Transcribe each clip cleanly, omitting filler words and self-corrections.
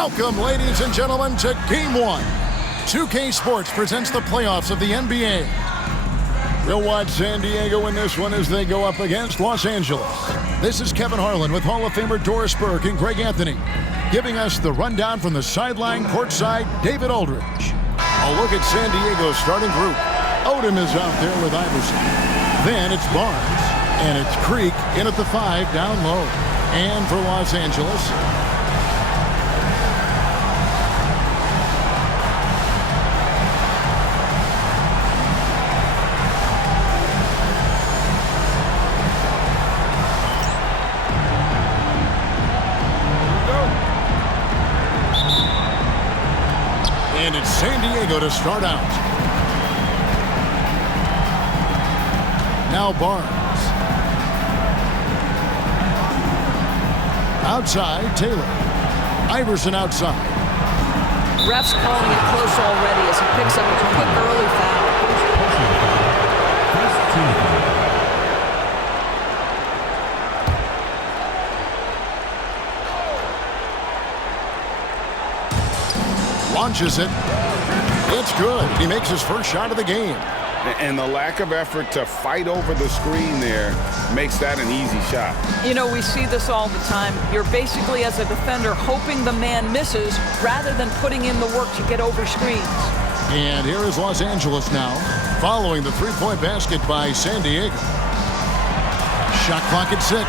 Welcome, ladies and gentlemen, to Game 1. 2K Sports presents the playoffs of the NBA. We'll watch San Diego in this one as they go up against Los Angeles. This is Kevin Harlan with Hall of Famer Doris Burke and Greg Anthony, giving us the rundown from the sideline courtside, David Aldridge. A look at San Diego's starting group. Odom is out there with Iverson. Then it's Barnes, and it's Creek in at the 5 down low. And for Los Angeles, and it's San Diego to start out. Now Barnes. Outside, Taylor. Iverson outside. Ref's calling it close already as he picks up a quick early foul. Launches it. It's good. He makes his first shot of the game. And the lack of effort to fight over the screen there makes that an easy shot. You know, we see this all the time. You're basically, as a defender, hoping the man misses rather than putting in the work to get over screens. And here is Los Angeles now, following the three-point basket by San Diego. Shot clock at 6.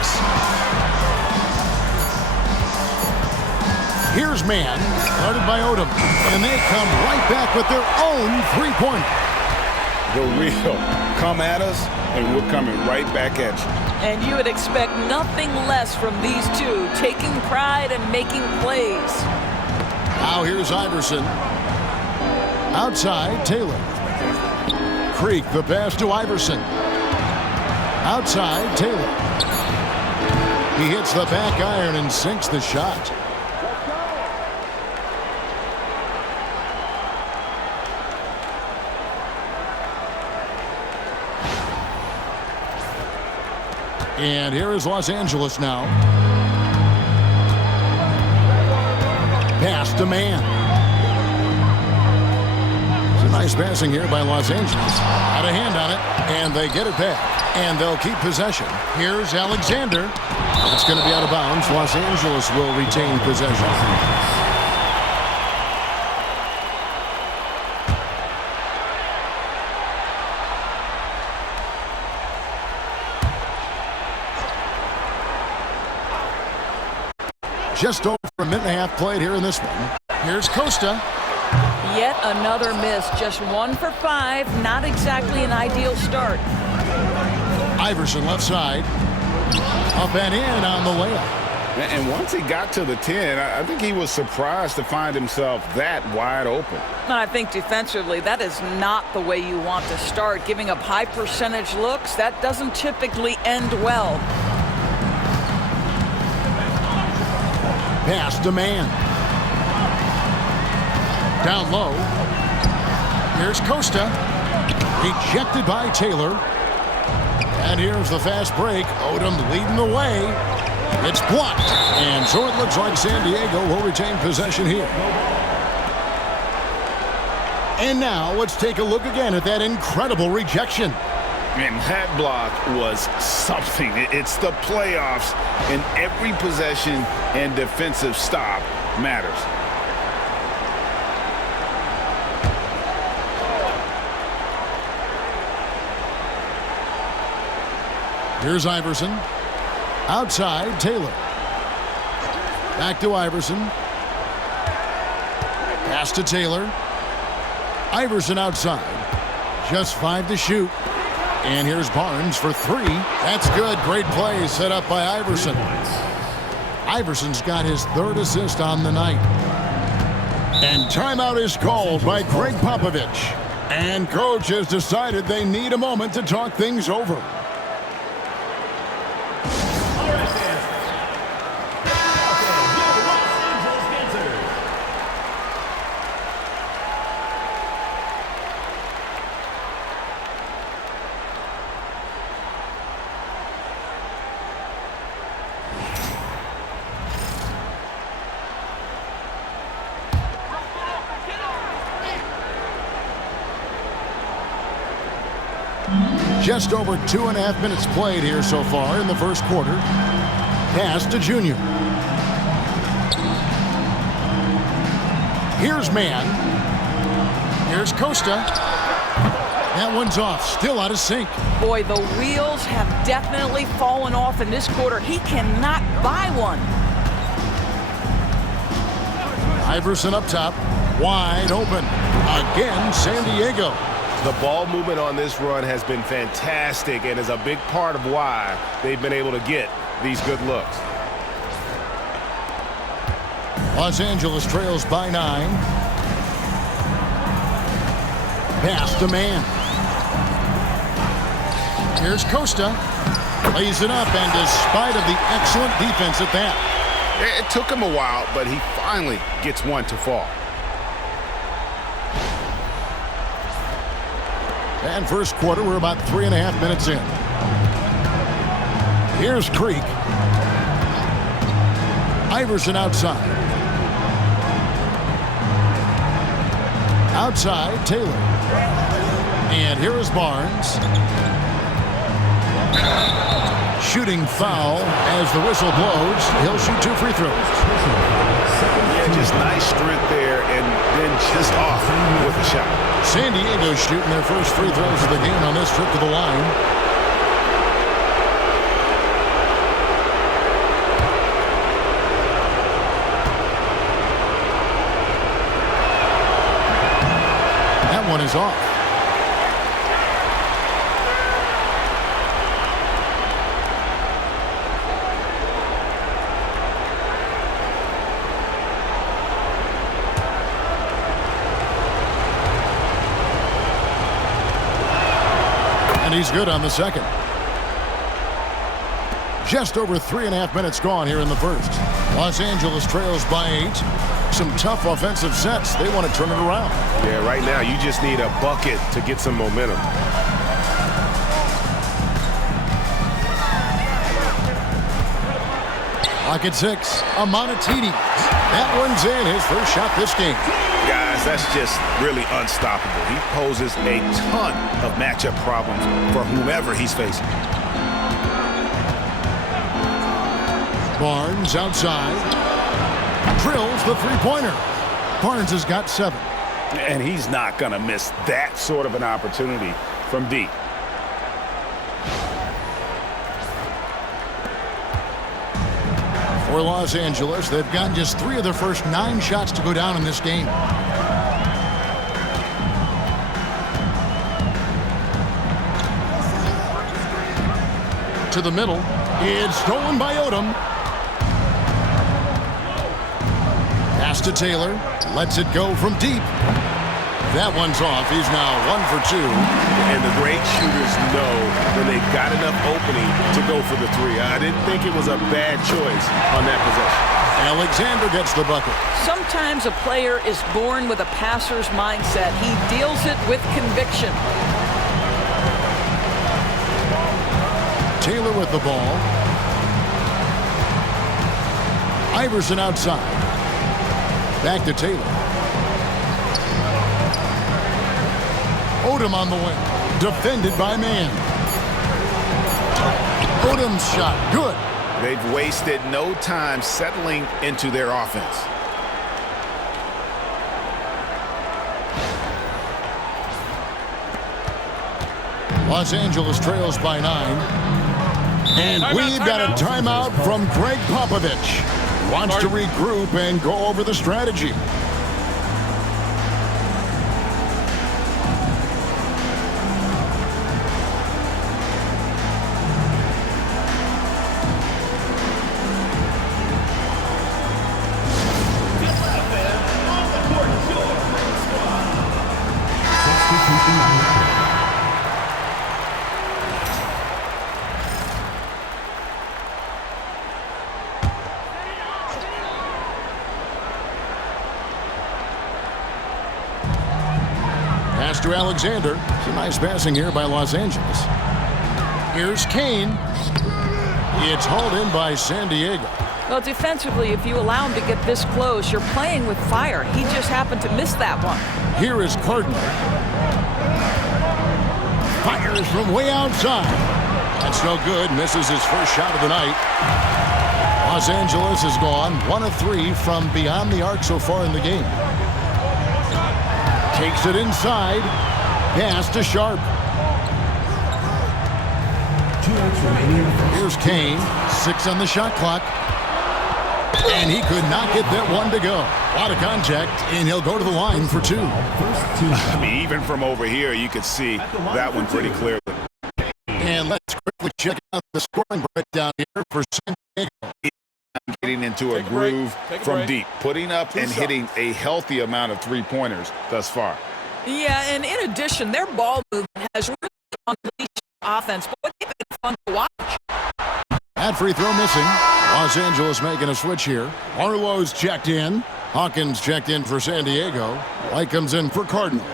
Here's Mann, guarded by Odom. And they come right back with their own three-pointer. The real come at us, and we're coming right back at you. And you would expect nothing less from these two, taking pride and making plays. Now here's Iverson. Outside, Taylor. Creek, the pass to Iverson. Outside, Taylor. He hits the back iron and sinks the shot. And here is Los Angeles now. Pass to Mann. It's a nice passing here by Los Angeles. Had a hand on it, and they get it back. And they'll keep possession. Here's Alexander. It's going to be out of bounds. Los Angeles will retain possession. Just over a minute and a half played here in this one. Here's Costa. Yet another miss. Just 1 for 5. Not exactly an ideal start. Iverson left side. Up and in on the layup. And once he got to the 10, I think he was surprised to find himself that wide open. I think defensively, that is not the way you want to start. Giving up high percentage looks, that doesn't typically end well. Pass to Mann. Down low. Here's Costa. Rejected by Taylor. And here's the fast break. Odom leading the way. It's blocked. And so it looks like San Diego will retain possession here. And now let's take a look again at that incredible rejection. And that block was something. It's the playoffs, and every possession and defensive stop matters. Here's Iverson. Outside, Taylor. Back to Iverson. Pass to Taylor. Iverson outside. Just 5 to shoot. And here's Barnes for 3. That's good. Great play set up by Iverson. Iverson's got his 3rd assist on the night. And timeout is called by Greg Popovich. And coach has decided they need a moment to talk things over. Just over 2.5 minutes played here so far in the first quarter. Pass to Junior. Here's Mann. Here's Costa. That one's off. Still out of sync. Boy, the wheels have definitely fallen off in this quarter. He cannot buy one. Iverson up top. Wide open. Again, San Diego. The ball movement on this run has been fantastic and is a big part of why they've been able to get these good looks. Los Angeles trails by 9. Pass to Mann. Here's Costa. Lays it up, and despite of the excellent defense at that. It took him a while, but he finally gets one to fall. And first quarter, we're about 3.5 minutes in. Here's Creek. Iverson outside. Outside, Taylor. And here is Barnes. Shooting foul as the whistle blows. He'll shoot 2 free throws. Yeah, just nice strength there and then just off with a shot. San Diego shooting their first free throws of the game on this trip to the line. That one is off. And he's good on the second. Just over 3.5 minutes gone here in the first. Los Angeles trails by 8. Some tough offensive sets. They want to turn it around. Yeah, right now you just need a bucket to get some momentum. Lock at 6. Amonatidi. That one's in. His first shot this game. Guys, that's just really unstoppable. He poses a ton of matchup problems for whomever he's facing. Barnes outside. Drills the three-pointer. Barnes has got 7. And he's not going to miss that sort of an opportunity from deep. For Los Angeles, they've gotten just 3 of their first 9 shots to go down in this game. To the middle. It's stolen by Odom. Pass to Taylor. Lets it go from deep. That one's off. He's now 1 for 2. And the great shooters know when they've got enough opening to go for the 3. I didn't think it was a bad choice on that possession. Alexander gets the bucket. Sometimes a player is born with a passer's mindset. He deals it with conviction. Taylor with the ball. Iverson outside. Back to Taylor. Odom on the wing. Defended by Mann. Odom's shot. Good. They've wasted no time settling into their offense. Los Angeles trails by 9. And we've got a timeout from Greg Popovich. Wants to regroup and go over the strategy. Pass to Alexander. Some nice passing here by Los Angeles. Here's Kane. It's hauled in by San Diego. Well, defensively, if you allow him to get this close, you're playing with fire. He just happened to miss that one. Here is Cardinal. Fires from way outside. That's no good. Misses his first shot of the night. Los Angeles has gone 1 of 3 from beyond the arc so far in the game. Takes it inside. Pass to Sharp. Here's Kane. 6 on the shot clock. And he could not get that one to go. A lot of contact, and he'll go to the line for 2. I mean, even from over here, you could see that one pretty clearly. And let's quickly check out the scoring breakdown here for San Diego. Getting into a groove from deep, putting up and hitting a healthy amount of three-pointers thus far. Yeah, and in addition, their ball movement has really unleashed offense. But they've been fun to watch. That free throw missing. Los Angeles making a switch here. Arlo's checked in. Hawkins checked in for San Diego. White comes in for Cardinal.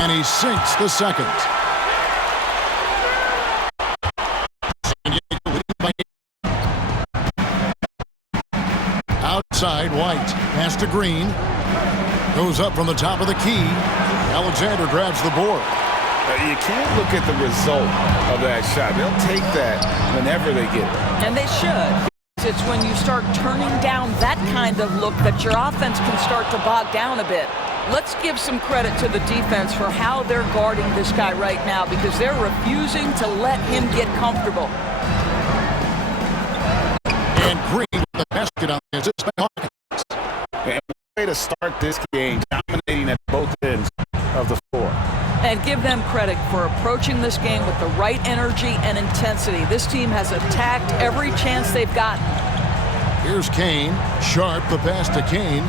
And he sinks the second. San Diego leading by 8. Outside, White. Pass to Green. Goes up from the top of the key. Alexander grabs the board. You can't look at the result of that shot. They'll take that whenever they get it. And they should. It's when you start turning down that kind of look that your offense can start to bog down a bit. Let's give some credit to the defense for how they're guarding this guy right now because they're refusing to let him get comfortable. And Green with the basket on the assist by Hawkins. And way to start this game, dominating at both ends of the floor. And give them credit for approaching this game with the right energy and intensity. This team has attacked every chance they've gotten. Here's Kane. Sharp, the pass to Kane.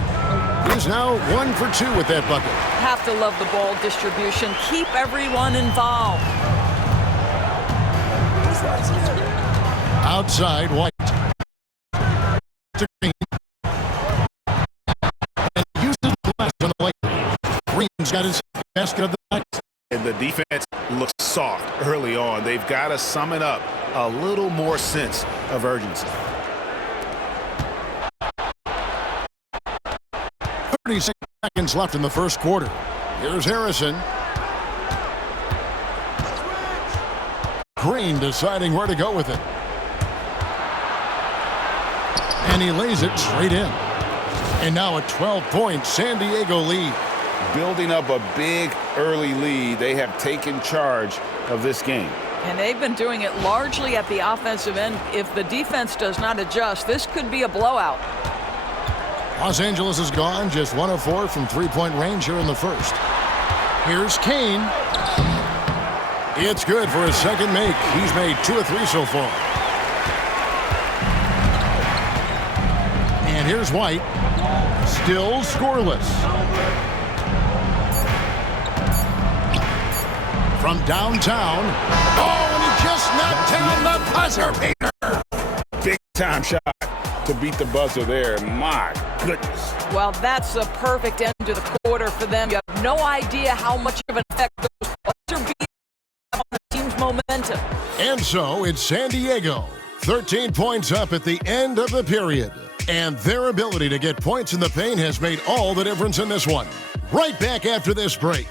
He's now 1 for 2 with that bucket. Have to love the ball distribution. Keep everyone involved. Outside, White. To Green. And uses the glass on the leg. Green's got his basket of the night. And the defense looks soft early on. They've got to sum it up a little more sense of urgency. 36 seconds left in the first quarter. Here's Harrison. Green deciding where to go with it. And he lays it straight in. And now a 12-point San Diego lead. Building up a big early lead. They have taken charge of this game. And they've been doing it largely at the offensive end. If the defense does not adjust, this could be a blowout. Los Angeles is gone, just 1 of 4 from three-point range here in the first. Here's Kane. It's good for his second make. He's made 2 of 3 so far. And here's White. Still scoreless. From downtown. Oh, and he just knocked down the buzzer beater. Big time shot to beat the buzzer there. My goodness. Well, that's a perfect end to the quarter for them. You have no idea how much of an effect those buzzer beaters have on the team's momentum. And so it's San Diego, 13 points up at the end of the period. And their ability to get points in the paint has made all the difference in this one. Right back after this break.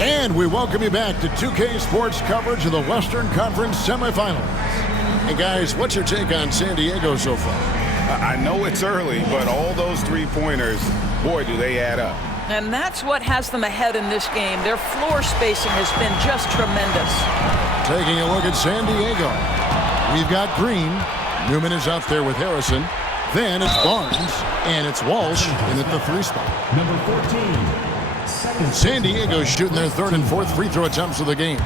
And we welcome you back to 2K Sports coverage of the Western Conference semifinals. Hey guys, what's your take on San Diego so far? I know it's early, but all those three-pointers, boy, do they add up. And that's what has them ahead in this game. Their floor spacing has been just tremendous. Taking a look at San Diego. We've got Green. Newman is out there with Harrison. Then it's Barnes, and it's Walsh in at the 3 spot. Number 14. San Diego shooting their 3rd and 4th free throw attempts of the game.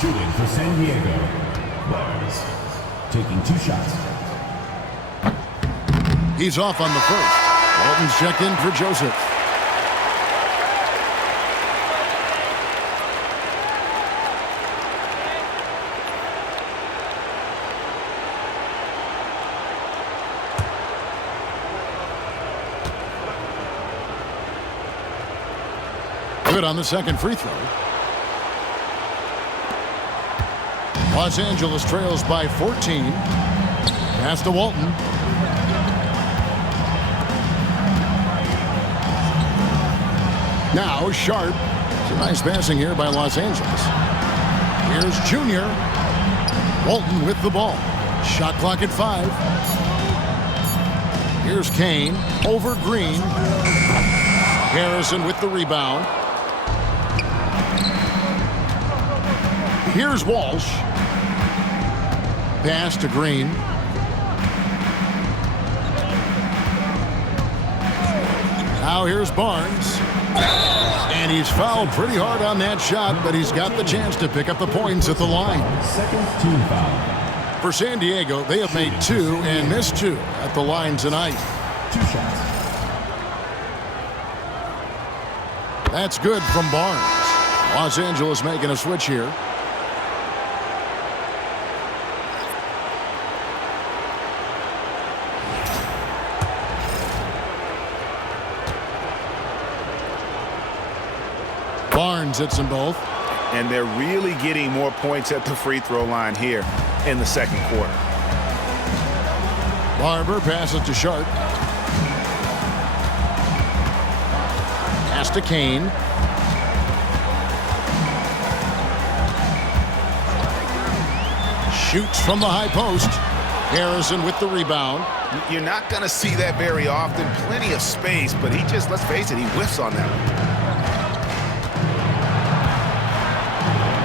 Shooting for San Diego. Barnes taking 2 shots. He's off on the first. Walton's checked in for Joseph. Good on the second free throw. Los Angeles trails by 14. Pass to Walton. Now Sharp. Some nice passing here by Los Angeles. Here's Junior. Walton with the ball. Shot clock at 5. Here's Kane over Green. Harrison with the rebound. Here's Walsh. Pass to Green. Now here's Barnes. And he's fouled pretty hard on that shot, but he's got the chance to pick up the points at the line. Second team foul. For San Diego, they have made 2 and missed 2 at the line tonight. 2 shots. That's good from Barnes. Los Angeles making a switch here. Barnes hits them both. And they're really getting more points at the free throw line here in the second quarter. Barber passes to Sharp. Pass to Kane. Shoots from the high post. Harrison with the rebound. You're not going to see that very often. Plenty of space, but he just, let's face it, he whiffs on that one.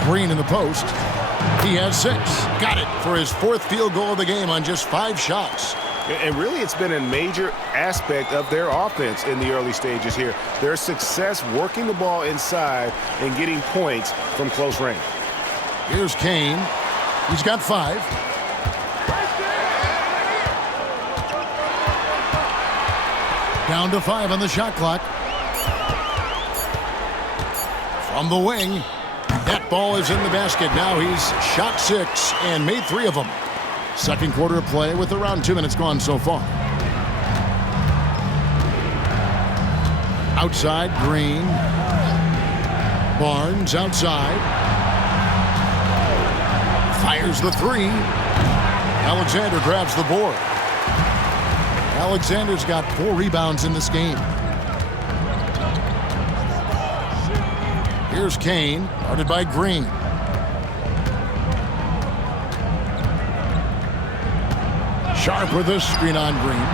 Green in the post. He has 6. Got it for his 4th field goal of the game on just 5 shots. And really, it's been a major aspect of their offense in the early stages here. Their success working the ball inside and getting points from close range. Here's Kane. He's got 5. Down to 5 on the shot clock. From the wing. That ball is in the basket. Now he's shot 6 and made 3 of them. Second quarter of play with around 2 minutes gone so far. Outside, Green. Barnes outside. Fires the 3. Alexander grabs the board. Alexander's got 4 rebounds in this game. Here's Kane, guarded by Green. Sharp with a screen on Green.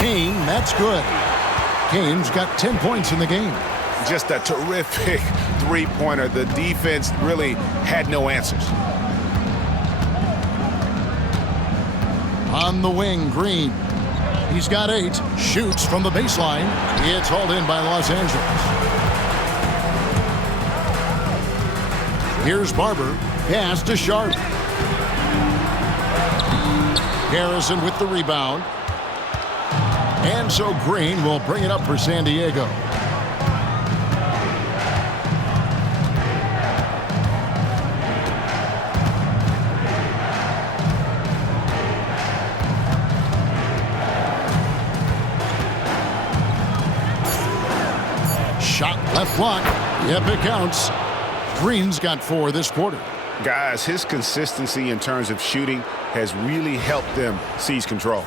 Kane, that's good. Kane's got 10 points in the game. Just a terrific three-pointer. The defense really had no answers. On the wing, Green. He's got 8. Shoots from the baseline. It's hauled in by Los Angeles. Here's Barber. Pass to Sharp. Harrison with the rebound. And so Green will bring it up for San Diego. Shot left block. Yep, it counts. Green's got 4 this quarter. Guys, his consistency in terms of shooting has really helped them seize control.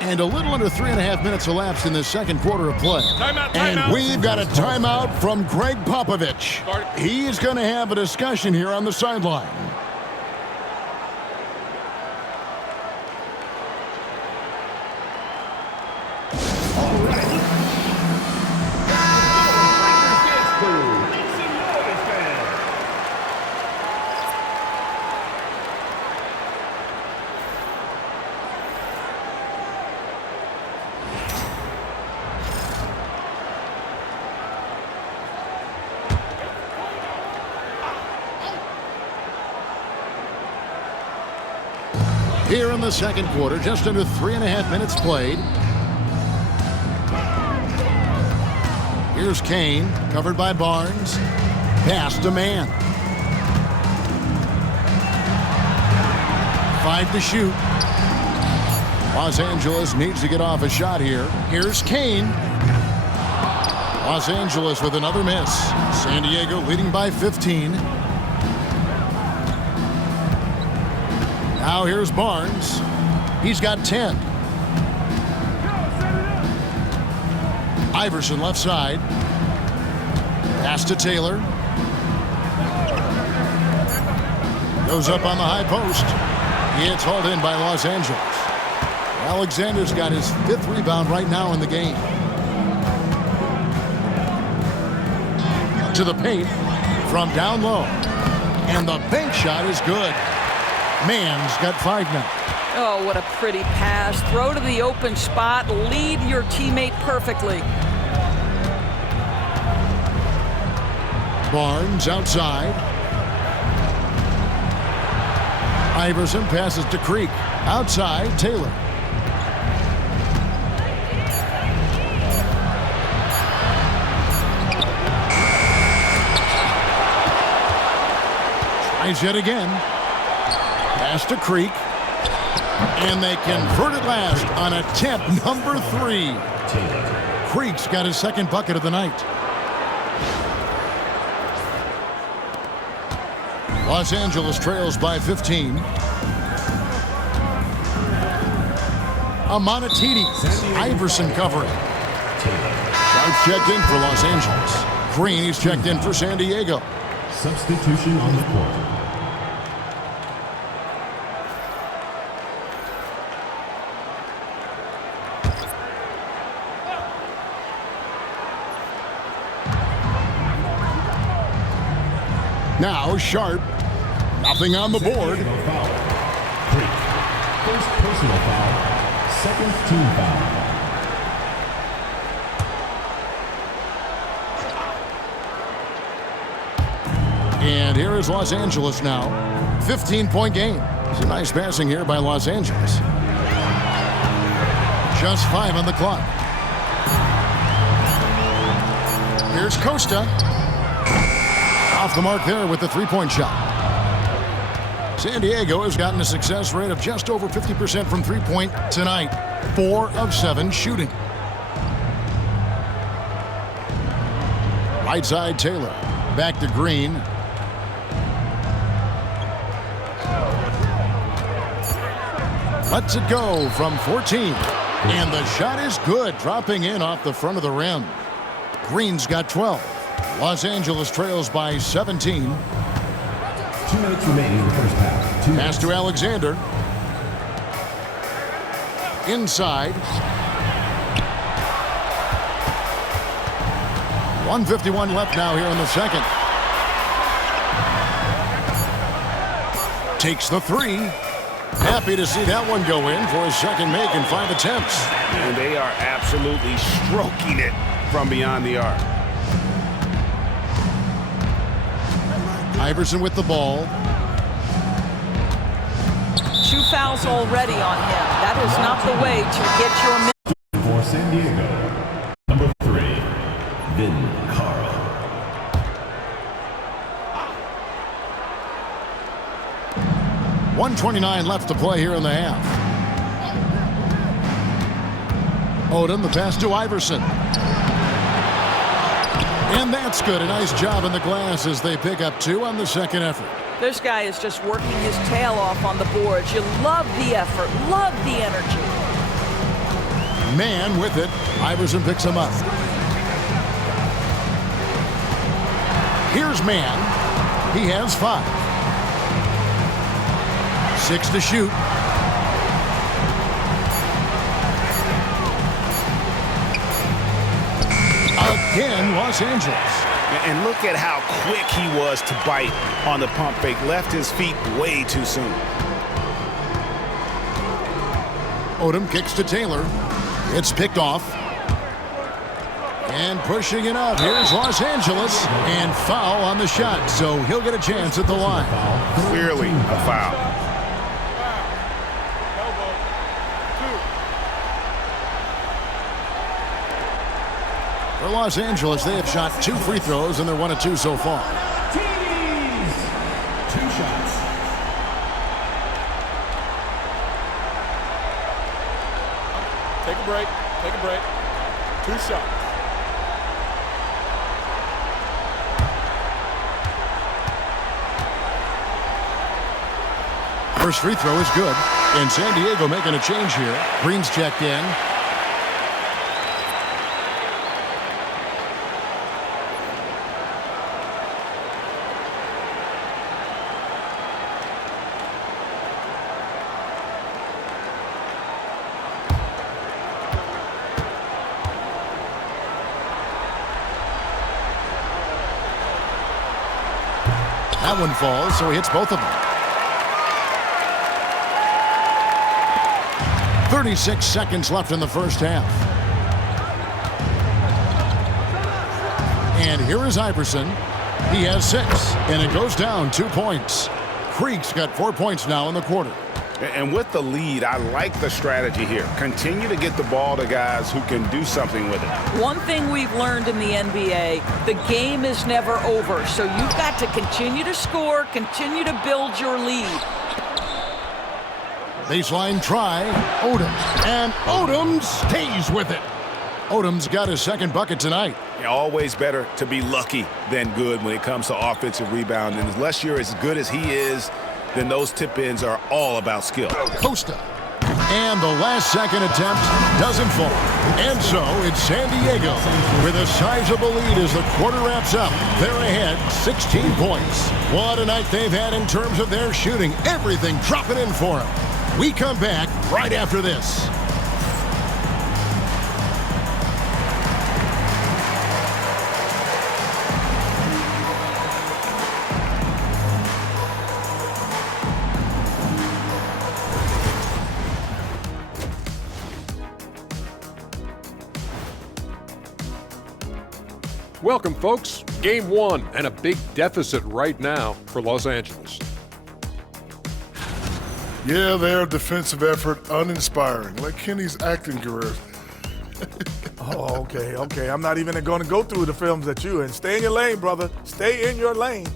And a little under 3.5 minutes elapsed in the second quarter of play. Timeout. And we've got a timeout from Greg Popovich. He's going to have a discussion here on the sideline. Here in the second quarter, just under 3.5 minutes played. Here's Kane, covered by Barnes. Pass to Mann. 5 to shoot. Los Angeles needs to get off a shot here. Here's Kane. Los Angeles with another miss. San Diego leading by 15. Now here's Barnes. He's got 10. Iverson left side. Pass to Taylor. Goes up on the high post. It's hauled in by Los Angeles. Alexander's got his 5th rebound right now in the game. To the paint from down low. And the bank shot is good. Mann's got 5 now. Oh, what a pretty pass. Throw to the open spot. Lead your teammate perfectly. Barnes outside. Iverson passes to Creek. Outside, Taylor. Tries yet again. Pass to Creek. And they convert it last on attempt number 3. Creek's got his 2nd bucket of the night. Los Angeles trails by 15. Amonatidi. Iverson covering. Sharp checked in for Los Angeles. Green, he's checked in for San Diego. Substitution on the court. Now Sharp. Nothing on the board. Foul. Creek. First personal foul. 2nd team foul. And here is Los Angeles now. 15-point game. It's a nice passing here by Los Angeles. Just 5 on the clock. Here's Costa. Off the mark there with the 3-point shot. San Diego has gotten a success rate of just over 50% from 3-point tonight. 4 of 7 shooting. Right side, Taylor. Back to Green. Lets it go from 14. And the shot is good, dropping in off the front of the rim. Green's got 12. Los Angeles trails by 17. 2 minutes remaining in the first half. Pass to Alexander. Inside. 1:51 left now here in the second. Takes the 3. Happy to see that one go in for his 2nd make in 5 attempts. And they are absolutely stroking it from beyond the arc. Iverson with the ball. 2 fouls already on him. That is not the way to get your minutes. For San Diego, number 3, Vin Carl. .129 left to play here in the half. Odom, the pass to Iverson. And that's good. A nice job in the glass as they pick up 2 on the 2nd effort. This guy is just working his tail off on the boards. You love the effort, love the energy. Mann with it. Iverson picks him up. Here's Mann. He has 5. 6 to shoot. Again, Los Angeles. And look at how quick he was to bite on the pump fake. Left his feet way too soon. Odom kicks to Taylor. It's picked off. And pushing it up. Here's Los Angeles. And foul on the shot. So he'll get a chance at the line. Clearly a foul. For Los Angeles, they have shot 2 free throws, and they're 1 of 2 so far. 2 shots. Take a break. 2 shots. First free throw is good. And San Diego making a change here. Green's checked in. That one falls, so he hits both of them. 36 seconds left in the first half. And here is Iverson. He has 6, and it goes down 2 points. Creek's got 4 points now in the quarter. And with the lead, I like the strategy here. Continue to get the ball to guys who can do something with it. One thing we've learned in the NBA, the game is never over. So you've got to continue to score, continue to build your lead. Baseline try, Odom. And Odom stays with it. Odom's got his second bucket tonight. Always better to be lucky than good when it comes to offensive rebounding. Unless you're as good as he is, then those tip-ins are all about skill. Costa. And the last second attempt doesn't fall. And so it's San Diego with a sizable lead as the quarter wraps up. They're ahead 16 points. What a night they've had in terms of their shooting. Everything dropping in for them. We come back right after this. Welcome, folks. Game 1 and a big deficit right now for Los Angeles. Yeah, their defensive effort uninspiring, like Kenny's acting career. Oh, okay. I'm not even going to go through the films that you in. Stay in your lane, brother. Stay in your lane.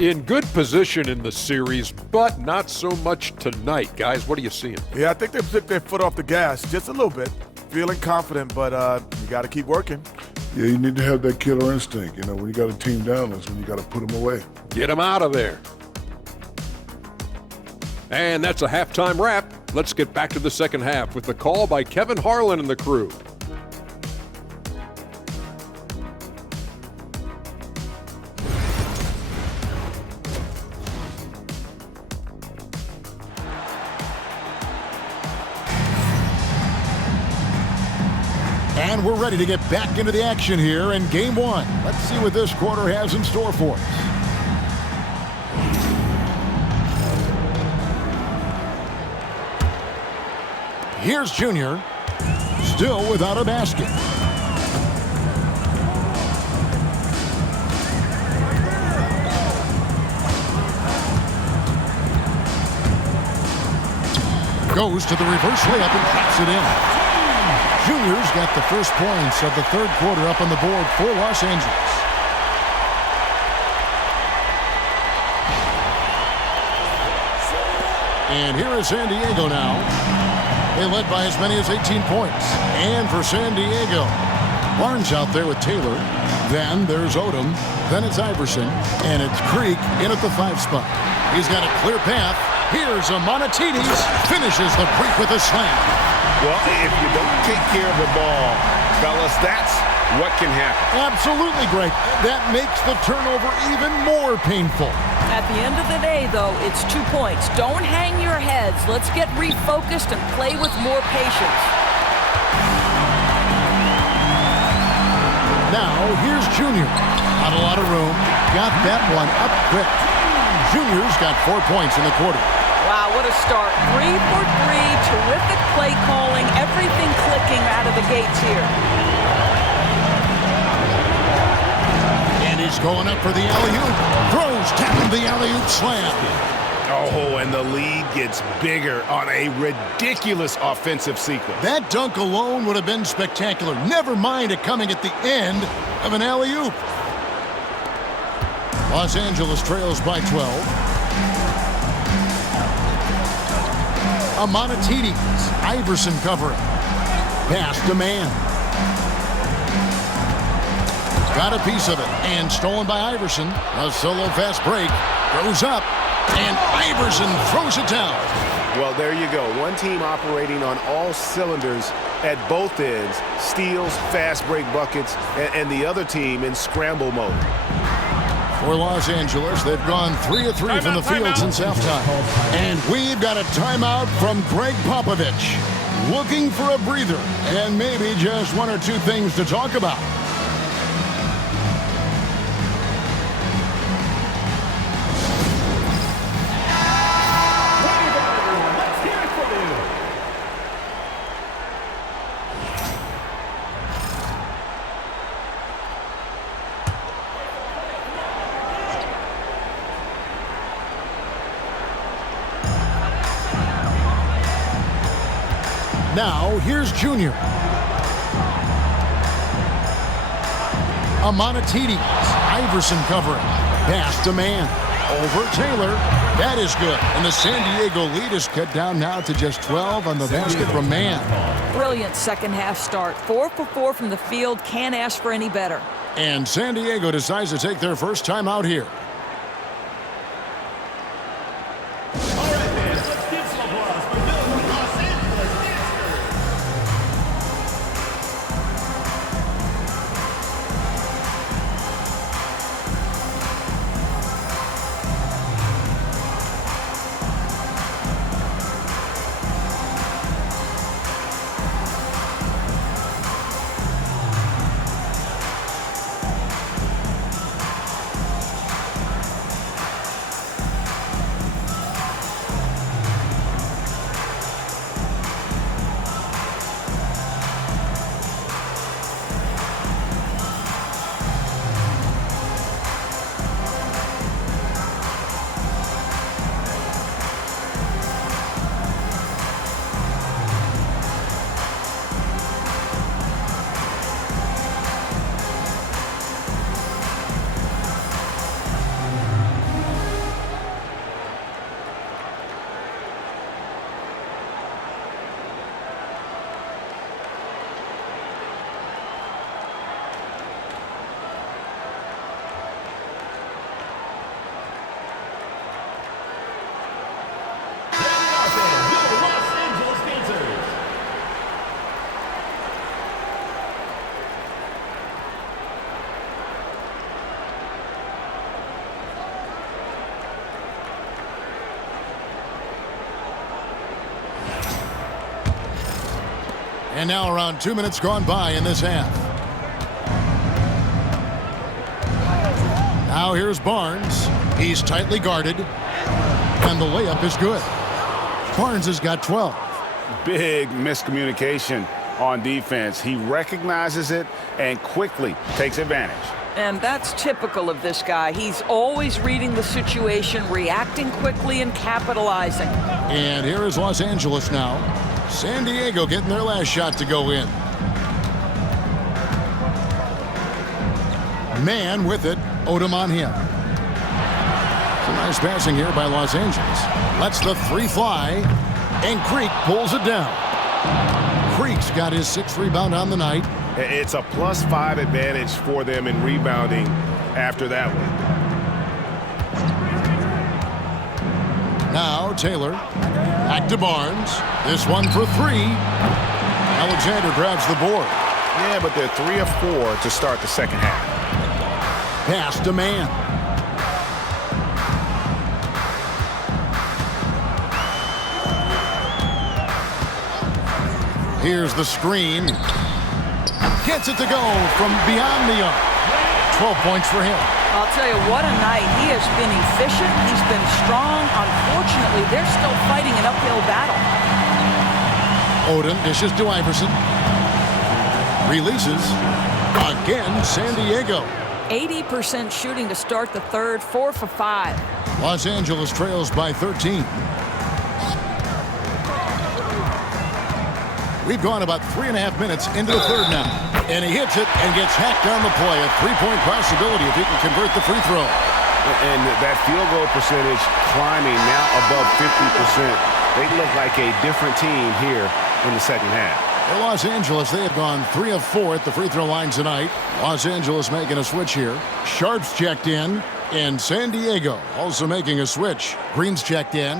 In good position in the series, but not so much tonight. Guys, what are you seeing? Yeah, I think they took their foot off the gas just a little bit. Feeling confident, but you got to keep working. Yeah, you need to have that killer instinct. You know, when you got a team down, that's when you got to put them away. Get them out of there. And that's a halftime wrap. Let's get back to the second half with the call by Kevin Harlan and the crew. And we're ready to get back into the action here in Game 1. Let's see what this quarter has in store for us. Here's Junior, still without a basket. Goes to the reverse layup and drops it in. Junior's got the first points of the third quarter up on the board for Los Angeles. And here is San Diego now. They led by as many as 18 points. And for San Diego, Barnes out there with Taylor. Then there's Odom. Then it's Iverson. And it's Creek in at the 5 spot. He's got a clear path. Here's Amanatides. Finishes the Creek with a slam. Well, if you don't take care of the ball, fellas, that's what can happen. Absolutely, Greg. That makes the turnover even more painful. At the end of the day, though, it's 2 points. Don't hang your heads. Let's get refocused and play with more patience. Now, here's Junior. Not a lot of room. Got that one up quick. Junior's got 4 points in the quarter. Wow, what a start. 3 for 3. Terrific play calling. Everything clicking out of the gates here. And he's going up for the alley-oop. Throws down the alley-oop slam. Oh, and the lead gets bigger on a ridiculous offensive sequence. That dunk alone would have been spectacular. Never mind it coming at the end of an alley-oop. Los Angeles trails by 12. Amanatides. Iverson covering. Pass to Mann. Got a piece of it. And stolen by Iverson. A solo fast break. Goes up. And Iverson throws it down. Well, there you go. One team operating on all cylinders at both ends. Steals, fast break buckets, and the other team in scramble mode. For Los Angeles, they've gone 3 of 3 from the field since halftime. And we've got a timeout from Greg Popovich. Looking for a breather and maybe just 1 or 2 things to talk about. Now, here's Junior. Amanatides. Iverson covering. Pass to Mann. Over Taylor. That is good. And the San Diego lead is cut down now to just 12 on the basket from Mann. Brilliant second-half start. 4 for 4 from the field. Can't ask for any better. And San Diego decides to take their first time out here. And now around 2 minutes gone by in this half. Now here's Barnes. He's tightly guarded. And the layup is good. Barnes has got 12. Big miscommunication on defense. He recognizes it and quickly takes advantage. And that's typical of this guy. He's always reading the situation, reacting quickly, and capitalizing. And here is Los Angeles now. San Diego getting their last shot to go in. Mann with it. Odom on him. Some nice passing here by Los Angeles. Lets the 3 fly. And Creek pulls it down. Creek's got his 6th rebound on the night. It's a +5 advantage for them in rebounding after that one. Now Taylor. Back to Barnes. This one for 3. Alexander grabs the board. Yeah, but they're 3 of 4 to start the second half. Pass to Mann. Here's the screen. Gets it to go from beyond the arc. 12 points for him. I'll tell you, what a night. He has been efficient. He's been strong. Unfortunately, they're still fighting an uphill battle. Odom dishes to Iverson. Releases. Again, San Diego. 80% shooting to start the third, 4 for 5. Los Angeles trails by 13. We've gone about 3.5 minutes into the third now. And he hits it and gets hacked on the play. A 3-point possibility if he can convert the free throw. And that field goal percentage climbing now above 50%. They look like a different team here in the second half. For Los Angeles, they have gone 3 of 4 at the free throw line tonight. Los Angeles making a switch here. Sharp's checked in. And San Diego also making a switch. Green's checked in.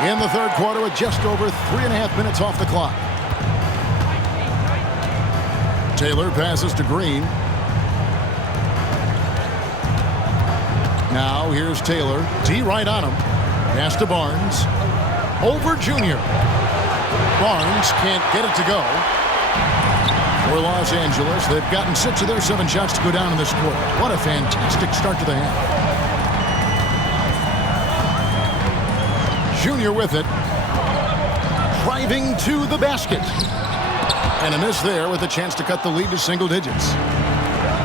In the third quarter with just over 3.5 minutes off the clock. Taylor passes to Green. Now here's Taylor. D right on him. Pass to Barnes. Over Junior. Barnes can't get it to go. For Los Angeles, they've gotten 6 of their 7 shots to go down in this quarter. What a fantastic start to the half. Junior with it. Driving to the basket. And a miss there with a chance to cut the lead to single digits.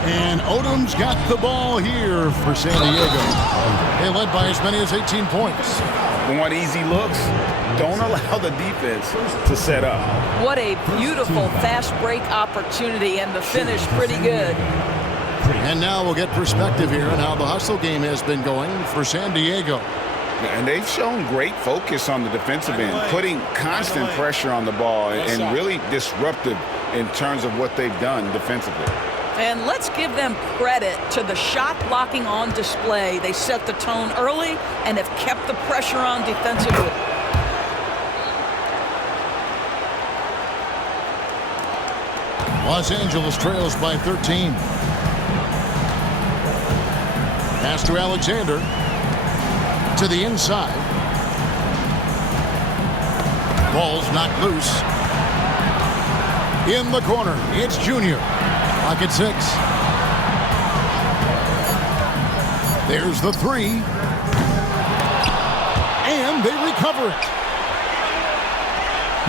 And Odom's got the ball here for San Diego. They led by as many as 18 points. Want easy looks? Don't allow the defense to set up. What a beautiful fast break opportunity, and the finish pretty good. And now we'll get perspective here on how the hustle game has been going for San Diego. And they've shown great focus on the defensive end, putting constant pressure on the ball and really disruptive in terms of what they've done defensively. And let's give them credit to the shot blocking on display. They set the tone early and have kept the pressure on defensively. Los Angeles trails by 13. Pass to Alexander. To the inside. Ball's knocked loose. In the corner, it's Junior. Pocket 6. There's the 3. And they recover it.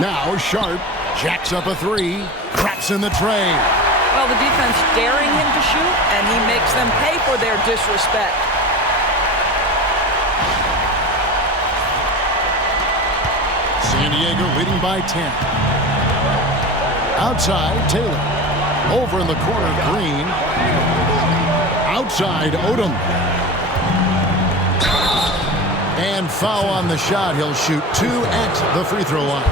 Now Sharp jacks up a 3. Traps in the tray. Well, the defense daring him to shoot, and he makes them pay for their disrespect. San Diego leading by 10. Outside, Taylor. Over in the corner, Green. Outside, Odom. And foul on the shot. He'll shoot 2 at the free throw line.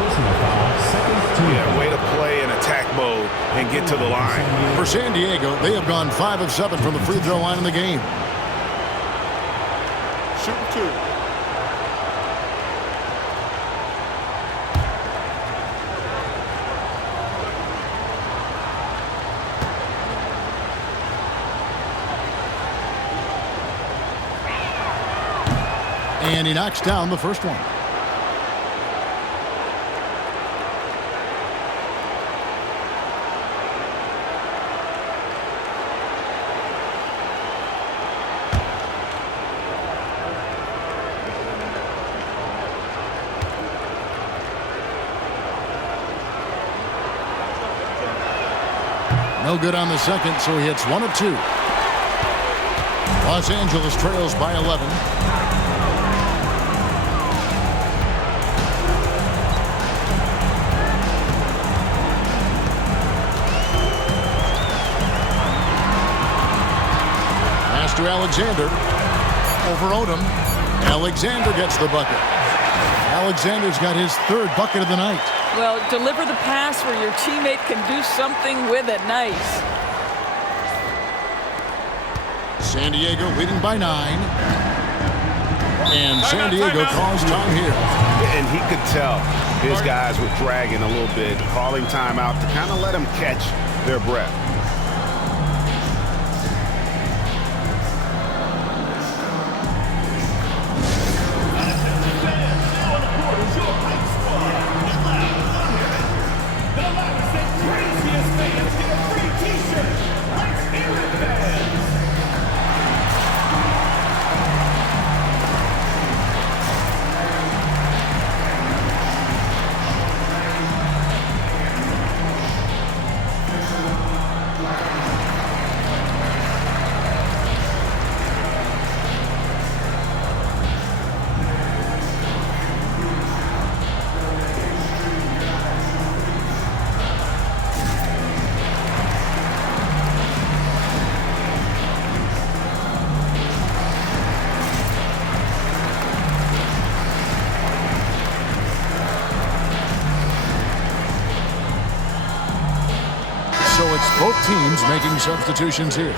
Yeah, way to play in attack mode and get to the line. For San Diego, they have gone 5 of 7 from the free throw line in the game. Shooting 2. And he knocks down the first one. No good on the second, so he hits 1 of 2. Los Angeles trails by 11. To Alexander. Over Odom. Alexander gets the bucket. Alexander's got his 3rd bucket of the night. Well, deliver the pass where your teammate can do something with it. Nice. San Diego leading by 9. And San Diego calls time here. And he could tell his guys were dragging a little bit, calling timeout to kind of let them catch their breath. minutes. Both teams making substitutions here.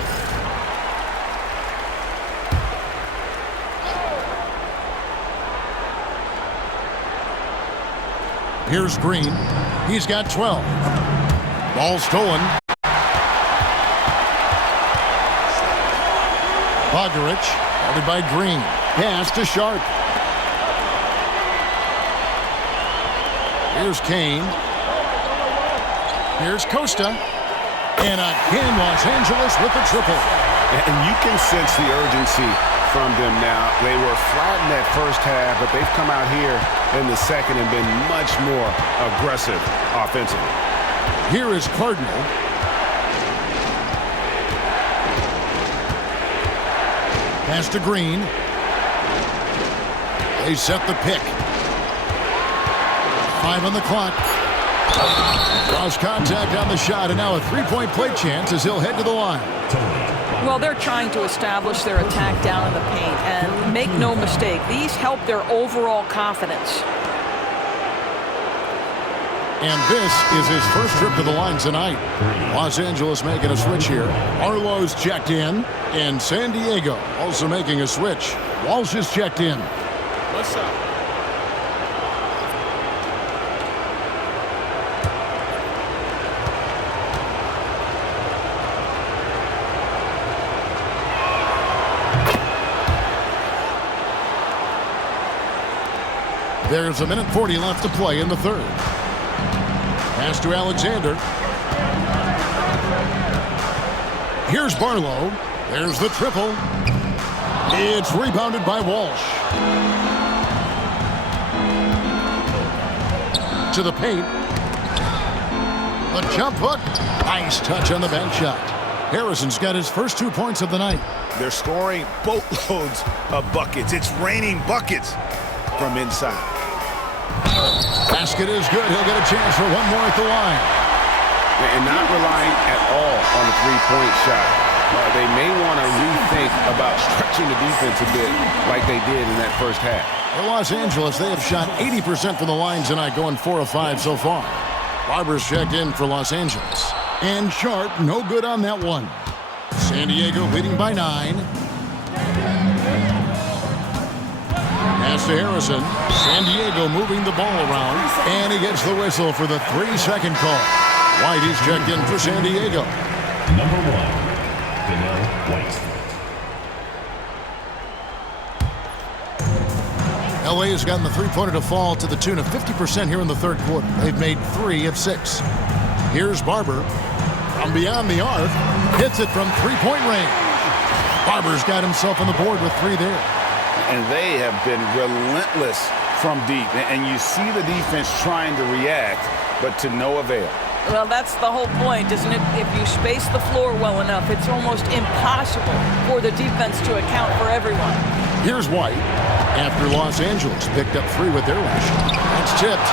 Here's Green. He's got 12. Ball stolen. Bogdarich, guarded by Green. Pass to Sharp. Here's Kane. Here's Costa. And again, Los Angeles with the triple. And you can sense the urgency from them now. They were flat in that first half, but they've come out here in the second and been much more aggressive offensively. Here is Cardinal. Pass to Green. They set the pick. 5 on the clock. Cross contact on the shot, and now a three-point play chance as he'll head to the line. Well, they're trying to establish their attack down in the paint, and make no mistake, these help their overall confidence. And this is his first trip to the line tonight. Los Angeles making a switch here. Arlo's checked in, and San Diego also making a switch. Walsh is checked in. What's up? There's a minute 40 left to play in the third. Pass to Alexander. Here's Barlow. There's the triple. It's rebounded by Walsh. To the paint. The jump hook. Nice touch on the bank shot. Harrison's got his first 2 points of the night. They're scoring boatloads of buckets. It's raining buckets from inside. Basket is good. He'll get a chance for one more at the line. And not relying at all on the three-point shot. They may want to rethink about stretching the defense a bit like they did in that first half. For Los Angeles, they have shot 80% from the line tonight, going 4 of 5 so far. Barber's checked in for Los Angeles. And Sharp, no good on that one. San Diego leading by 9. Pass to Harrison. San Diego moving the ball around. And he gets the whistle for the 3-second call. White is checked in for San Diego. Number 1, Danielle White. LA has gotten the three-pointer to fall to the tune of 50% here in the third quarter. They've made 3 of 6. Here's Barber. From beyond the arc. Hits it from three-point range. Barber's got himself on the board with 3 there. And they have been relentless from deep. And you see the defense trying to react, but to no avail. Well, that's the whole point, isn't it? If you space the floor well enough, it's almost impossible for the defense to account for everyone. Here's White. After Los Angeles picked up 3 with their last shot. That's tipped.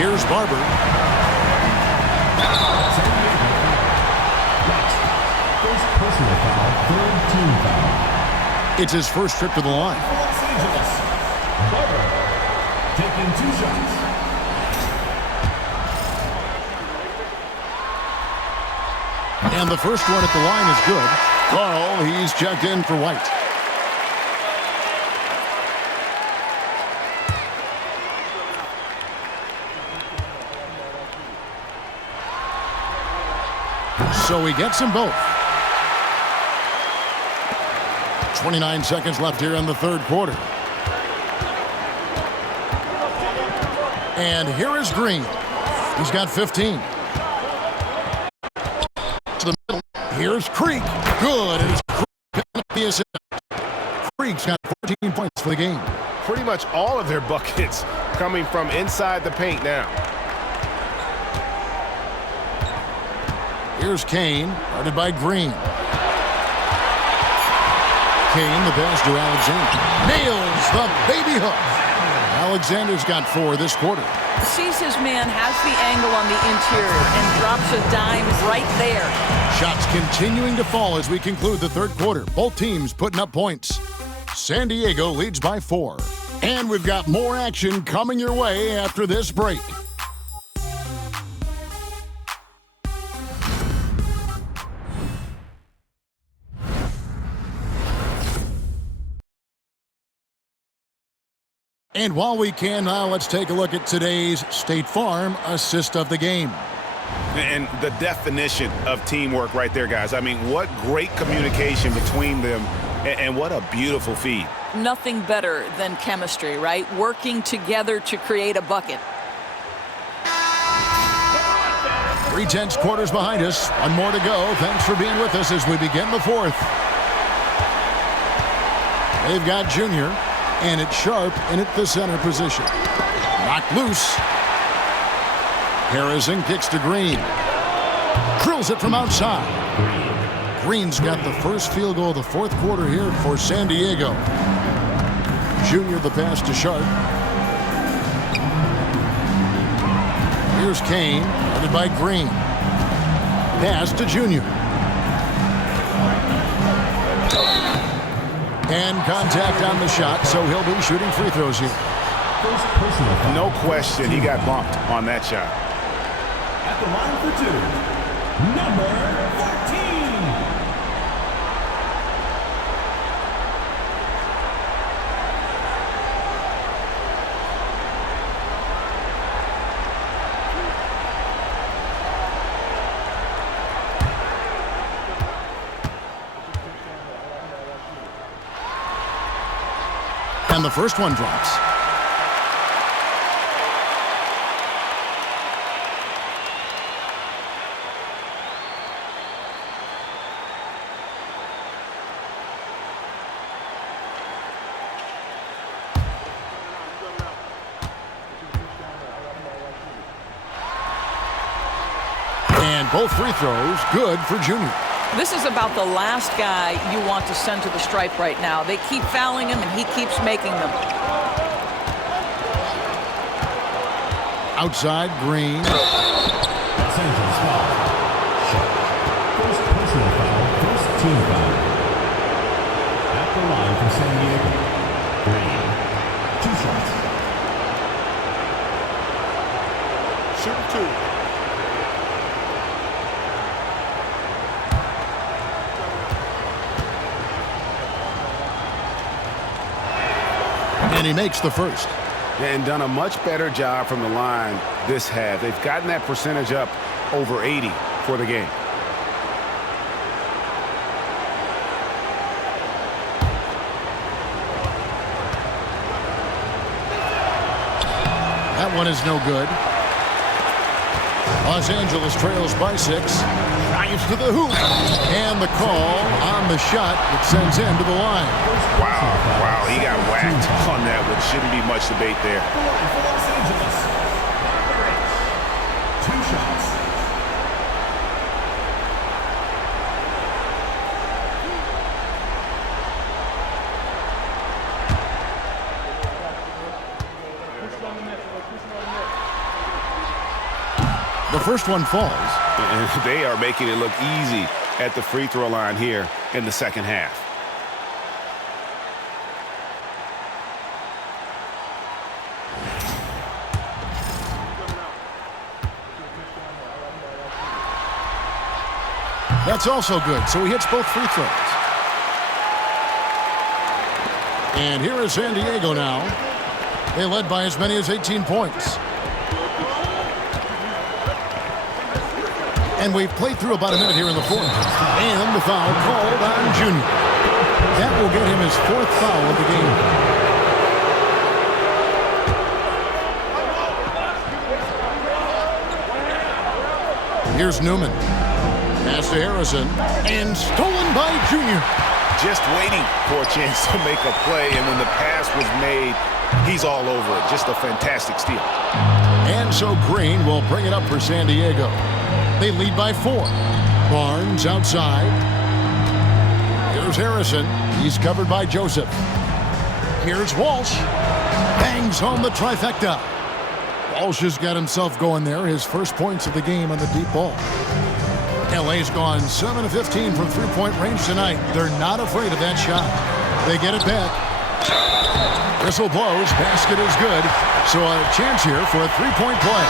Here's Barber. First personal foul, third team foul. It's his first trip to the line. Los Angeles. Barber taking 2 shots. And the first one at the line is good. Carl, he's checked in for White. So he gets them both. 29 seconds left here in the third quarter. And here is Green. He's got 15. To the middle. Here's Creek. Good. And it's Creek picking up the assist. Creek's got 14 points for the game. Pretty much all of their buckets coming from inside the paint now. Here's Kane, guarded by Green. Kane, the pass to Alexander. Nails the baby hook. Alexander's got 4 this quarter. Sees his man, has the angle on the interior, and drops a dime right there. Shots continuing to fall as we conclude the third quarter. Both teams putting up points. San Diego leads by 4. And we've got more action coming your way after this break. And while we can now, let's take a look at today's State Farm assist of the game. And the definition of teamwork right there, guys. I mean, what great communication between them, and what a beautiful feed. Nothing better than chemistry, right? Working together to create a bucket. 3/10 quarters behind us. One more to go. Thanks for being with us as we begin the fourth. They've got Junior, and it's Sharp in at the center position. Knocked loose. Harrison kicks to Green. Drills it from outside. Green's got the first field goal of the fourth quarter here for San Diego. Junior the pass to Sharp. Here's Kane, headed by Green. Pass to Junior. And contact on the shot, so he'll be shooting free throws here. No question, he got bumped on that shot. At the line for two, number 14. And the first one drops. And both free throws good for Junior. This is about the last guy you want to send to the stripe right now. They keep fouling him, and he keeps making them. Outside, Green. Los Angeles foul. First personal foul, first team foul. At the line for San Diego, Green. 2 shots. Shoot 2. And he makes the first. And done a much better job from the line this half. They've gotten that percentage up over 80 for the game. That one is no good. Los Angeles trails by 6. Drives to the hoop. And the call on the shot that sends him to the line. Wow, he got whacked on that, which shouldn't be much debate there. For Los Angeles, 2 shots. The first one falls. And they are making it look easy at the free throw line here in the second half. That's also good, so he hits both free throws. And here is San Diego now. They led by as many as 18 points. And we've played through about a minute here in the fourth. And the foul called on Junior. That will get him his 4th foul of the game. Here's Newman. Pass to Harrison. And stolen by Junior. Just waiting for a chance to make a play, and when the pass was made, he's all over it. Just a fantastic steal. And so Green will bring it up for San Diego. They lead by 4. Barnes outside. Here's Harrison. He's covered by Joseph. Here's Walsh. Bangs home the trifecta. Walsh has got himself going there. His first points of the game on the deep ball. LA's gone 7 of 15 from three-point range tonight. They're not afraid of that shot. They get it back. Whistle blows. Basket is good. So a chance here for a three-point play.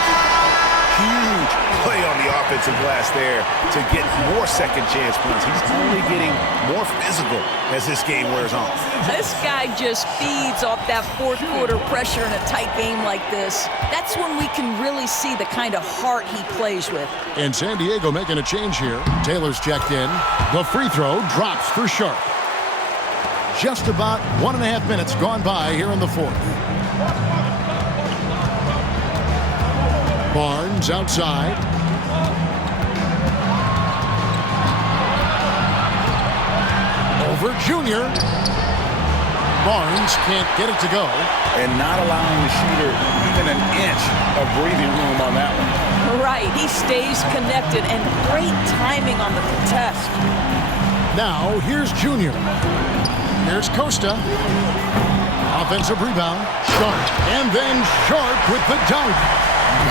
huge play on the offensive glass there to get more second chance points. He's only getting more physical as this game wears on. This guy just feeds off that fourth quarter pressure in a tight game like this. That's when we can really see the kind of heart he plays with. And San Diego making a change here. Taylor's checked in. The free throw drops for Sharp. Just about 1.5 minutes gone by here in the fourth. Barnes outside. Over Junior. Barnes can't get it to go. And not allowing the shooter even an inch of breathing room on that one. Right, he stays connected, and great timing on the contest. Now, here's Junior. Here's Costa. Offensive rebound. Sharp. And then Sharp with the dunk.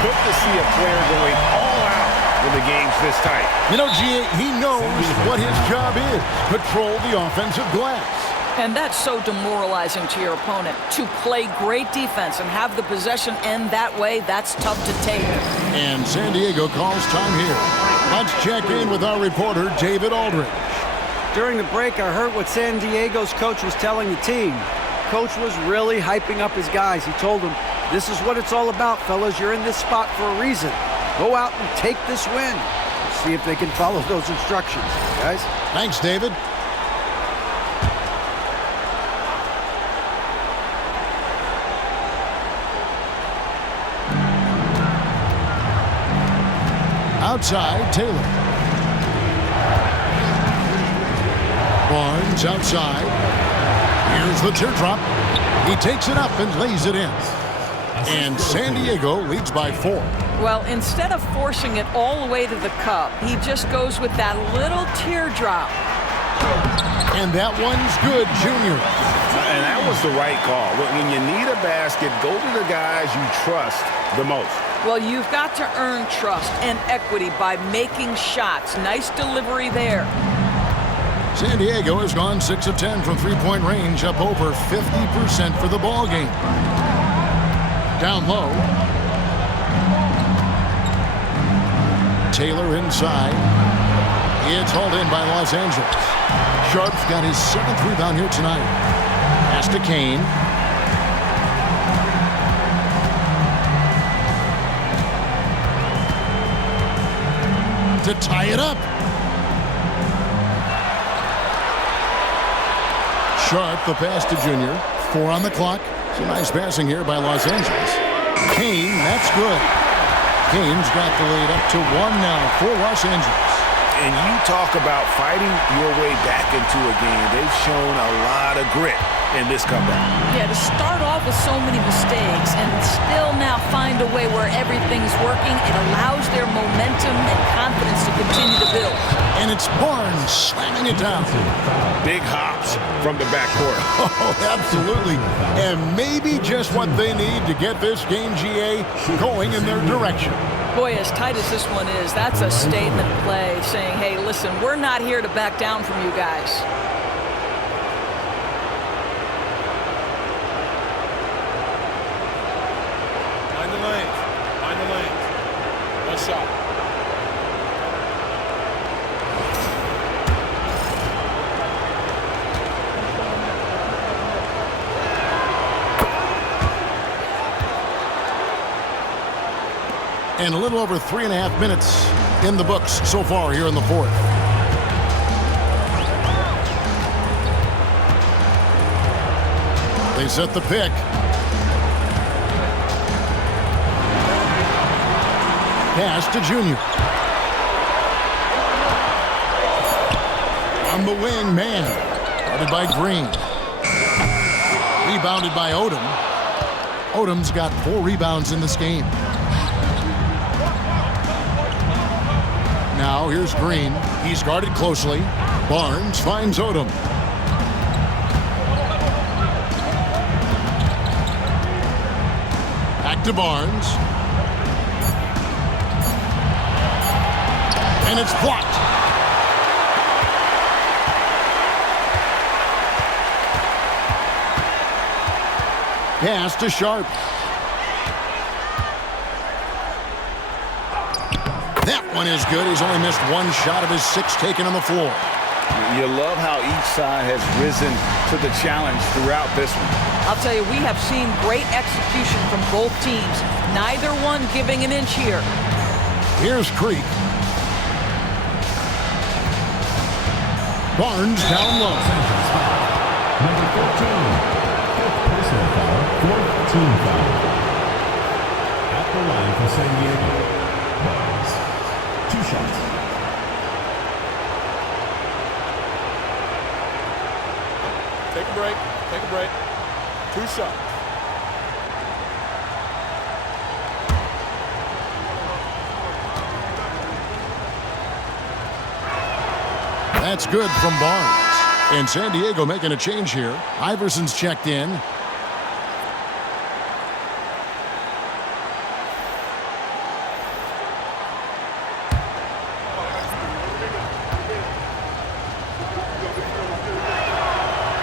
Good to see a player going all out when the game's this tight. You know, G.A., he knows what his job is. Control the offensive glass. And that's so demoralizing to your opponent. To play great defense and have the possession end that way, that's tough to take. And San Diego calls time here. Let's check in with our reporter, David Aldridge. During the break, I heard what San Diego's coach was telling the team. Coach was really hyping up his guys. He told them, this is what it's all about, fellas. You're in this spot for a reason. Go out and take this win. See if they can follow those instructions, guys. Thanks, David. Outside, Taylor. Barnes outside. Here's the teardrop. He takes it up and lays it in. And San Diego leads by 4. Well, instead of forcing it all the way to the cup, he just goes with that little teardrop. And that one's good, Junior. And that was the right call. When you need a basket, go to the guys you trust the most. Well, you've got to earn trust and equity by making shots. Nice delivery there. San Diego has gone 6 of 10 from three-point range, up over 50% for the ball game. Down low. Taylor inside. It's hauled in by Los Angeles. Sharp's got his 7th rebound here tonight. Pass to Kane. To tie it up. Sharp, the pass to Junior. 4 on the clock. Some nice passing here by Los Angeles. Kane, that's good. Kane's got the lead up to 1 now for Los Angeles. And you talk about fighting your way back into a game. They've shown a lot of grit in this comeback. Yeah, to start off with so many mistakes and still now find a way where everything's working, it allows their momentum and confidence to continue to build. And it's Barnes slamming it down. Big hops from the backcourt. Oh, absolutely. And maybe just what they need to get this game, GA, going in their direction. Boy, as tight as this one is, that's a statement play saying, hey, listen, we're not here to back down from you guys. Find the lanes. Find the lanes. One shot. And a little over 3.5 minutes in the books so far here in the fourth. They set the pick. Pass to Junior. On the wing, Mann. Guarded by Green. Rebounded by Odom. Odom's got 4 rebounds in this game. Now here's Green. He's guarded closely. Barnes finds Odom. Back to Barnes. And it's blocked. Pass to Sharp. That one is good. He's only missed one shot of his 6 taken on the floor. You love how each side has risen to the challenge throughout this one. I'll tell you, we have seen great execution from both teams. Neither one giving an inch here. Here's Creek. Barnes down low. Number 14. Fifth personal foul. Fourth team foul. At the line for San Diego. Barnes. 2 shots. Take a break. Take a break. 2 shots. That's good from Barnes. And San Diego making a change here. Iverson's checked in.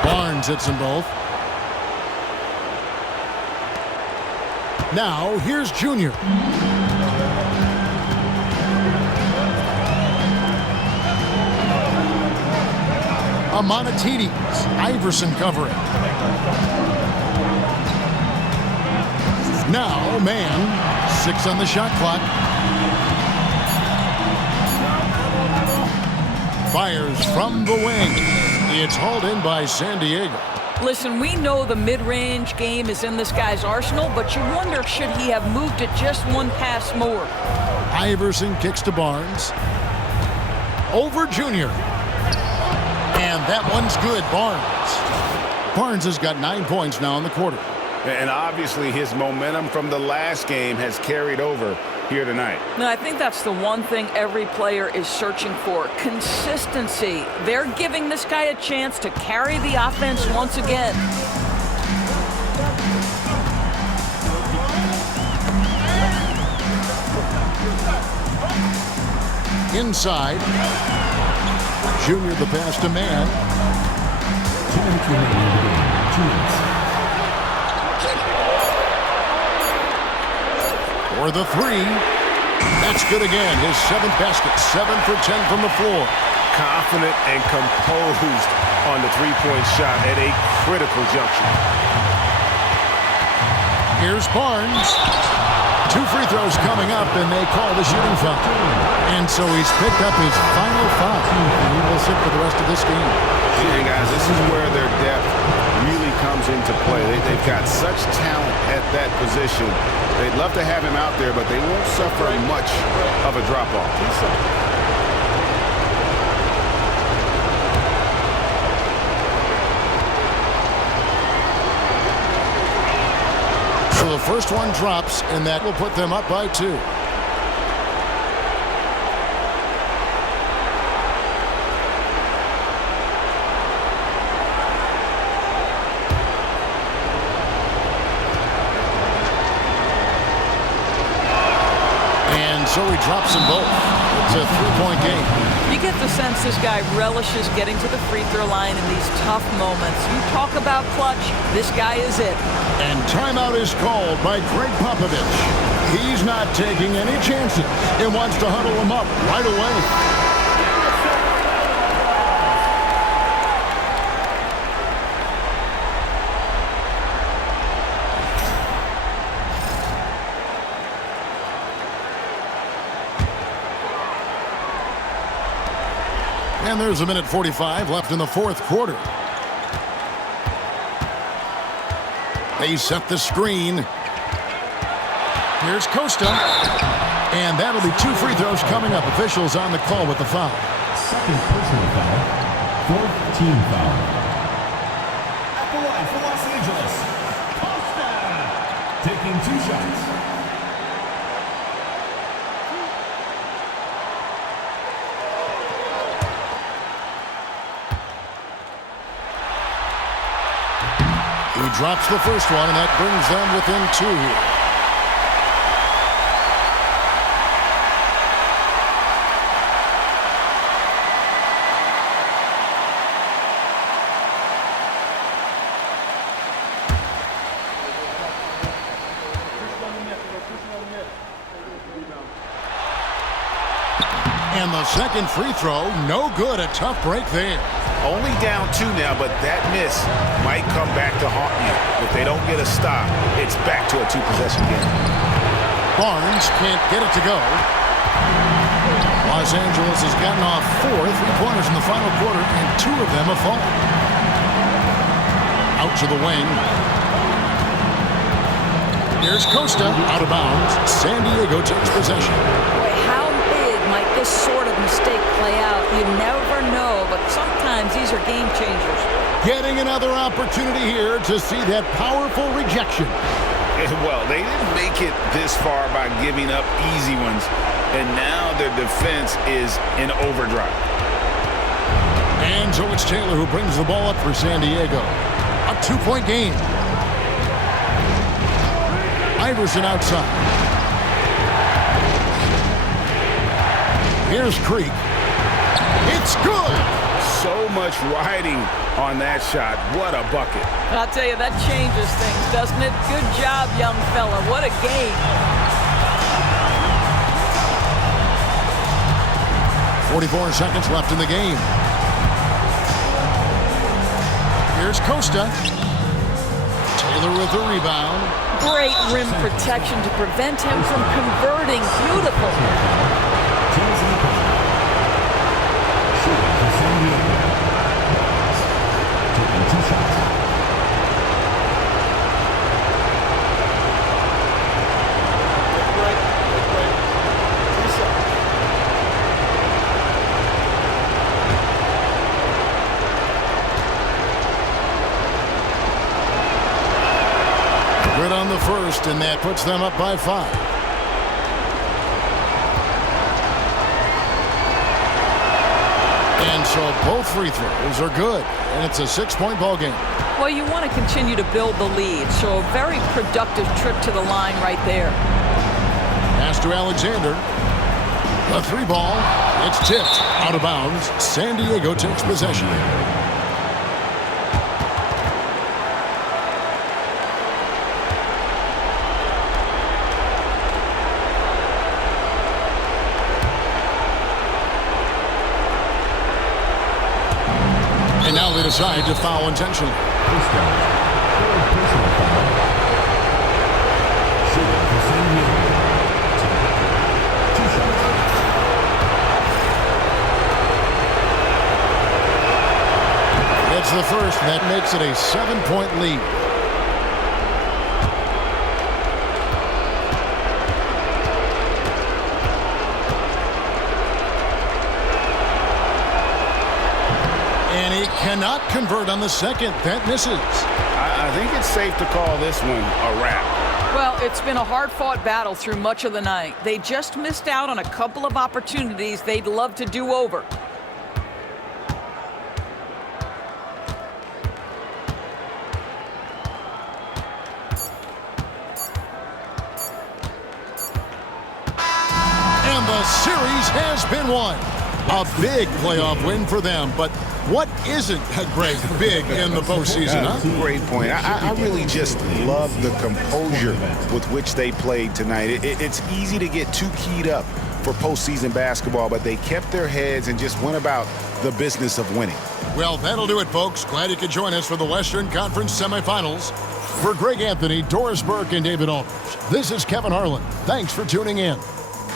Barnes hits them both. Now, here's Junior. Amonatides. Iverson covering. Now, Mann. 6 on the shot clock. Fires from the wing. It's hauled in by San Diego. Listen, we know the mid-range game is in this guy's arsenal, but you wonder, should he have moved it just one pass more? Iverson kicks to Barnes. Over Junior. And that one's good, Barnes. Barnes has got 9 points now in the quarter. And obviously his momentum from the last game has carried over here tonight. No, I think that's the one thing every player is searching for. Consistency. They're giving this guy a chance to carry the offense once again. Inside. Junior the pass to Mann. 2 minutes remaining in the game. 2 minutes. For the 3. That's good again. His 7th basket. 7 for 10 from the floor. Confident and composed on the 3-point shot at a critical juncture. Here's Barnes. 2 free throws coming up, and they call the shooting foul. And so he's picked up his final foul. And he will sit for the rest of this game. And guys, this is where their depth really comes into play. They've got such talent at that position. They'd love to have him out there, but they won't suffer much of a drop-off. So the first one drops, and that will put them up by 2. So he drops them both. It's a 3-point game. You get the sense this guy relishes getting to the free throw line in these tough moments. You talk about clutch, this guy is it. And timeout is called by Greg Popovich. He's not taking any chances and wants to huddle them up right away. And there's 1:45 left in the 4th quarter. They set the screen. Here's Costa. And that'll be 2 free throws coming up. Officials on the call with the foul. 2nd personal foul. 4th team foul. At the line for Los Angeles, Costa. Taking 2 shots. He drops the first one, and that brings them within 2 here. And the second free throw, no good. A tough break there. Only down 2 now, but that miss might come back to haunt you. If they don't get a stop, it's back to a 2-possession game. Barnes can't get it to go. Los Angeles has gotten off 4 3-pointers in the final quarter, and 2 of them have fallen. Out to the wing. Here's Costa, out of bounds. San Diego takes possession. Boy, how big might this sort of mistake play out? You never know, but sometimes these are game changers. Getting another opportunity here to see that powerful rejection. Well, they didn't make it this far by giving up easy ones, and now their defense is in overdrive. And so it's Taylor who brings the ball up for San Diego. A 2-point game. Iverson outside. Here's Creek. It's good. So much riding on that shot. What a bucket. I'll tell you, that changes things, doesn't it? Good job, young fella. What a game. 44 seconds left in the game. Here's Costa. Taylor with the rebound. Great rim protection to prevent him from converting. Beautiful. Shooting for San Diego. Taking 2 shots. Good on the first, and that puts them up by 5. And so both free throws are good, and it's a 6-point ball game. Well, you want to continue to build the lead, so a very productive trip to the line right there. Pass to Alexander. The 3-ball. It's tipped out of bounds. San Diego takes possession. And now they decide to foul intentionally. Personal foul. Shooting for San Diego. 2 shots. It's the first, and that makes it a 7-point lead. And he cannot convert on the second. That misses. I think it's safe to call this one a wrap. Well, it's been a hard-fought battle through much of the night. They just missed out on a couple of opportunities they'd love to do over. And the series has been won. A big playoff win for them, but what isn't, Greg, big in the postseason, huh? Great point. I really just love the composure with which they played tonight. It's easy to get too keyed up for postseason basketball, but they kept their heads and just went about the business of winning. Well, that'll do it, folks. Glad you could join us for the Western Conference semifinals. For Greg Anthony, Doris Burke, and David Aldridge, this is Kevin Harlan. Thanks for tuning in.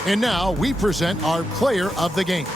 And now we present our player of the game.